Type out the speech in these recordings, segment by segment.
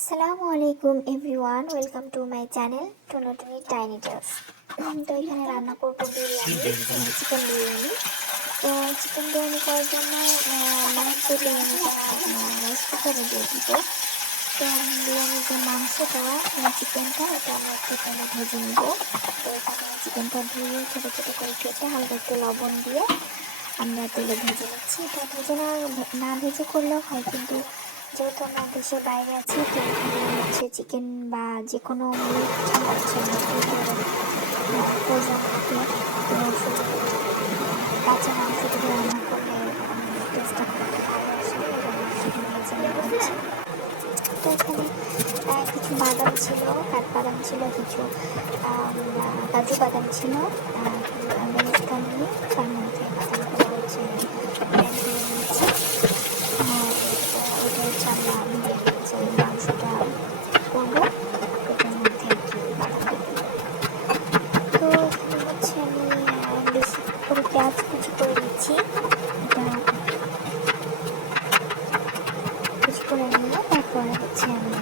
আসসালামু আলাইকুম everyone, welcome to my channel Tunutuni tiny tales. তো এখানে রান্না করবো বিরিয়ানি, চিকেন বিরিয়ানি। তো চিকেন বিরিয়ানি করার জন্য আমরা হচ্ছে বিরিয়ানিটা রাইস কুকারে দিয়ে দিব। তো বিরিয়ানির যে মাংসটা চিকেনটা এটা আমরা একটু তেলে ভেজে নিব। তো এখানে চিকেনটা ধুয়ে ছোটো ছোটো করে কেটে হালকা একটু লবণ দিয়ে আমরা তেলে ভেজে নিচ্ছি। এটা ভেজে না ভেজে করলেও হয়, কিন্তু যেহেতু আমরা দেশের বাইরে আছি তো এখানে হচ্ছে চিকেন বা যে কোনো মিট হচ্ছে ফ্রোজেন থাকে। তো কাঁচা মাংস থেকে রান্না করলে টেস্টটা খুব একটা ভালো আসে, সেটা ভেজে নেওয়া হচ্ছে। তো এখানে কিছু বাদাম ছিল, কাঠবাদাম ছিল, কিছু কাজু বাদাম ছিল, বেরেস্তা নিয়ে তার মধ্যে বাদামগুলো হচ্ছে ব্লেন্ড করে নিয়েছি। ওটা হচ্ছে আমরা যে মাংসটা করবো ওটার মধ্যে আর কি বাদামটা দেবো। তো এখানে হচ্ছে আমি বেশি করে পেঁয়াজ কুচি করে নিচ্ছি। এটা কুচি করে নিয়ে তারপরে হচ্ছে আমি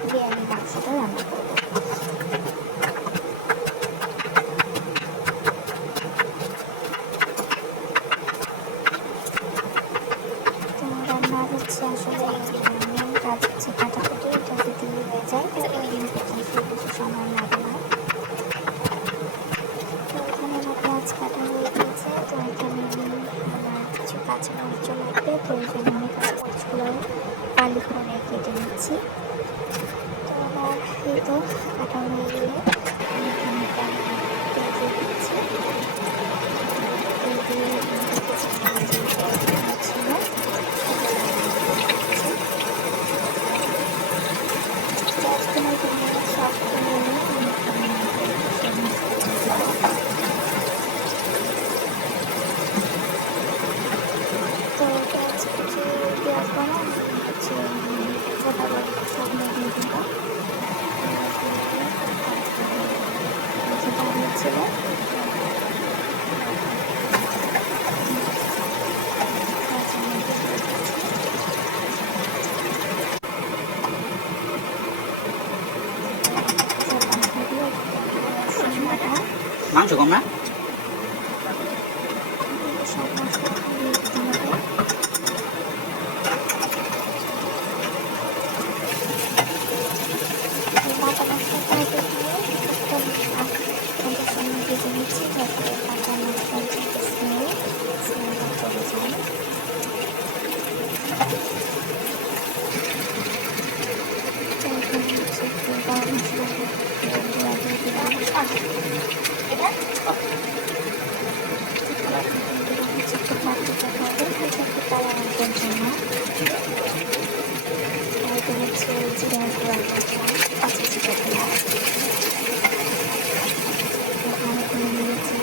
বিরিয়ানির মাংসটা রান্না করবো। তো রান্না হচ্ছে আসলে মেন কাজ হচ্ছে কাটাকুটি, এটা যদি হয়ে যায় তাহলে বেশি সময় লাগে না। তো এখানে আমার পেঁয়াজ কাটা হয়ে গিয়েছে। তো এখানে আমার কিছু কাঁচামরিচও লাগবে, তো এই জন্য আমি কাঁচামরিচগুলো ফালি করে কেটে নিচ্ছি। তো আমার এই তো কাটা হয়ে গেলে আমি এখানে তেল দিয়ে দিচ্ছি। তেল দিয়ে ছিল তো পেঁয়াজ কুচি দেওয়ার পরে হচ্ছে গোটা গরম মশলাগুলো দিয়ে দিব। ছিল মাংস কম না সব মশলা দিয়ে দিতে হবে। বাটা মশলাটা দিয়ে একটা সময় ভেজে নিচ্ছি, যাতে কাঁচা মশলার যে স্মেলটা চলে যায়। তো এখানে হচ্ছে একটু গরম মশলা গুঁড়া দিয়ে দিলাম। একটু বাড়তে হবে হালকা একটু কালার আসার জন্য। এটা হচ্ছে জিরা গুঁড়া দিয়েছিলাম, কাঁচা জিরা গুঁড়া ভালো করে নিয়েছি।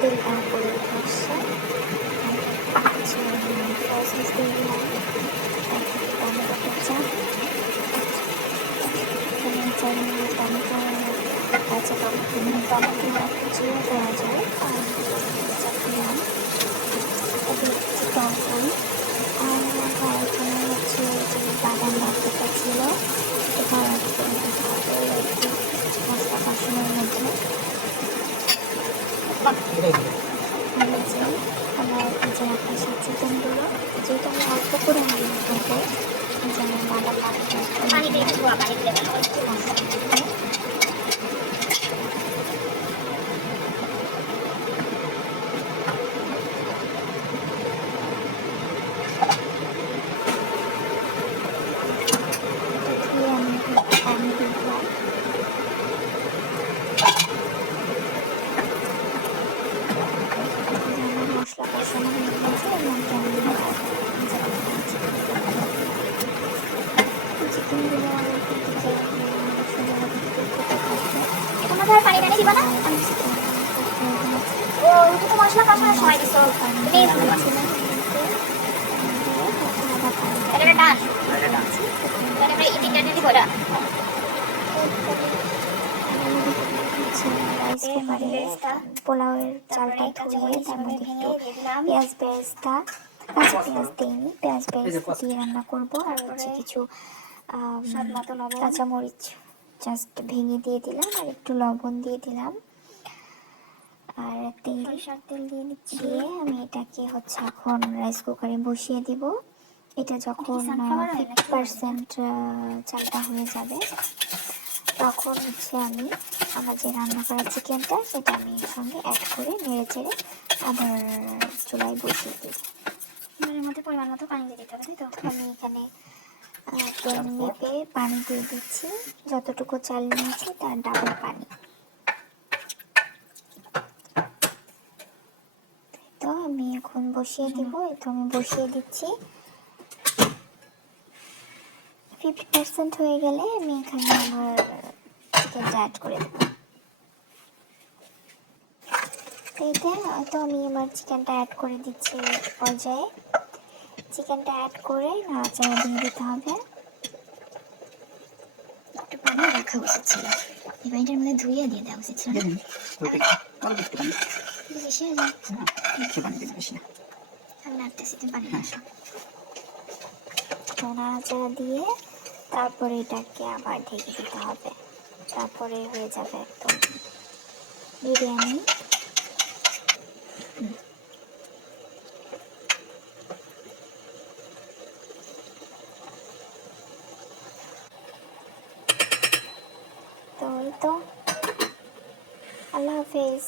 তেলটা করে আসছে সসেস দিয়ে দিলাম, টমেটো কেঁচা, এখানে চাইলে টমেটো কাঁচা টমেটো কুচিও দেওয়া যায়, আর কেঁচা দিলাম, টক দই। আর এখানে হচ্ছে যে বাদাম বাটাটা ছিল এটা অ্যাড করে দিতে হবে একটু মশলা কষানোর মধ্যে। আমার এই যে রাখা সেই চিকেনগুলো, যেহেতু আমি অল্প করে রান্না করবো, যেন বাদাম বাটাটা মশলা পানি টানি দিব না? ও তো মশলা কষানোর সময় দিছো। তুমি এটা ডান। তাহলে আমরা ইটি টেনে দিব এটা। রাইস কুকারে পোলাওয়ের চালটা ধুয়ে তার মধ্যে একটু পেঁয়াজ বেরেস্তা, কাঁচা পেঁয়াজ দিইনি, পেঁয়াজ বেরেস্তা দিয়ে রান্না করবো। আর হচ্ছে কিছু কাঁচামরিচ জাস্ট ভেঙে দিয়ে দিলাম, আর একটু লবণ দিয়ে দিলাম, আর তেল দিয়ে দিচ্ছি। দিয়ে আমি এটাকে হচ্ছে এখন রাইস কুকারে বসিয়ে দিব। এটা যখন 50% চালটা হয়ে যাবে তখন হচ্ছে আমি আমার যে রান্না করা চিকেনটা সেটা আমি এর সঙ্গে অ্যাড করে নেড়ে চেড়ে আবার চুলায় বসিয়ে দিই। এর মধ্যে পরিমাণ মতো পানি দিয়ে দিতে হবে, তাই তো? আমি এখানে তেল মেপে পানি দিয়ে দিচ্ছি, যতটুকু চাল নিয়েছি তার ডাবল পানি। তো আমি এখন বসিয়ে দিব। তো আমি বসিয়ে দিচ্ছি। 50% হয়ে গেলে আমি এখানে আমার চিকেনটা অ্যাড করে দেব। এইটা হয়তো আমি আমার চিকেনটা অ্যাড করে দিচ্ছি। পর্যায়ে চিকেনটা অ্যাড করে নাড়াচাড়া দিয়ে দিতে হবে। একটু পানি রাখা উচিত ছিল, এই পানিটার মধ্যে ধুয়ে দিয়ে দেওয়া উচিত ছিল। বেশি হয়ে যায়, আমি নাড়তেছি, তুমি পানি আসো। নাড়াচাড়া দিয়ে তারপরে এটাকে আবার ঢেকে দিতে হবে, তারপরে হয়ে যাবে একদম বিরিয়ানি। তো এই তো, আল্লাহ হাফেজ।